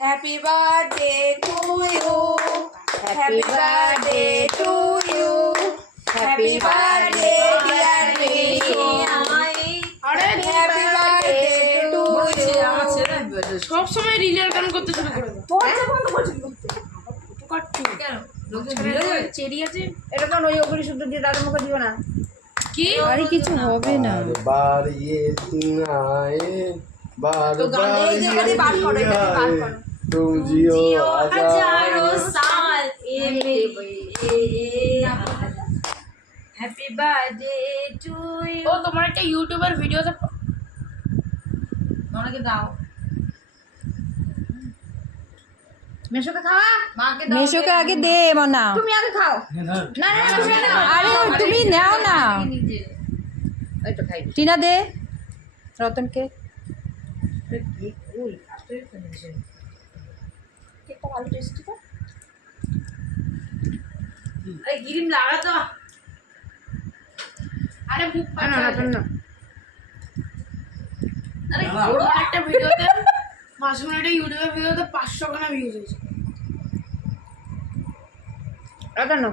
Happy birthday to you, happy birthday to you, happy birthday dear Mishu, আরে happy birthday to you. সব সময় রিলের গান করতে শুরু করে দাও। পড়তে বন্ধ করছিস করতে কাটছি কেন? চেরি আছে এটা তো ওই ওগুলি শুদ্ধ দিয়ে দাদা মুখে দিও না। কি? আরে কিছু হবে না। बार ये दिन आए बार बार এই যে এখানে বার করো, এখানে বার করো। तुम जियो হাজারো সাল এ হ্যাপি বার্থডে টু ইউ। ও তোমার একটা ইউটিউবার ভিডিওতে আমাকে দাও। মেশোকে খাওয়া, মাকে দাও। মেশোকে আগে দে মনা। তুমি আগে খাও। না না না, আরে তুমি নাও না। নিজে এই তো খাই। টিনা দে রতনকে। কেকটা ভালো টেস্টি তো। আরে গিরিম লাগা তো। আরে মুখ না না পাছা। না, আরে বড় একটা ভিডিওতে 5 মিনিটের ইউটিউবের ভিডিওতে 500 খানা ভিউজ হয়েছে। না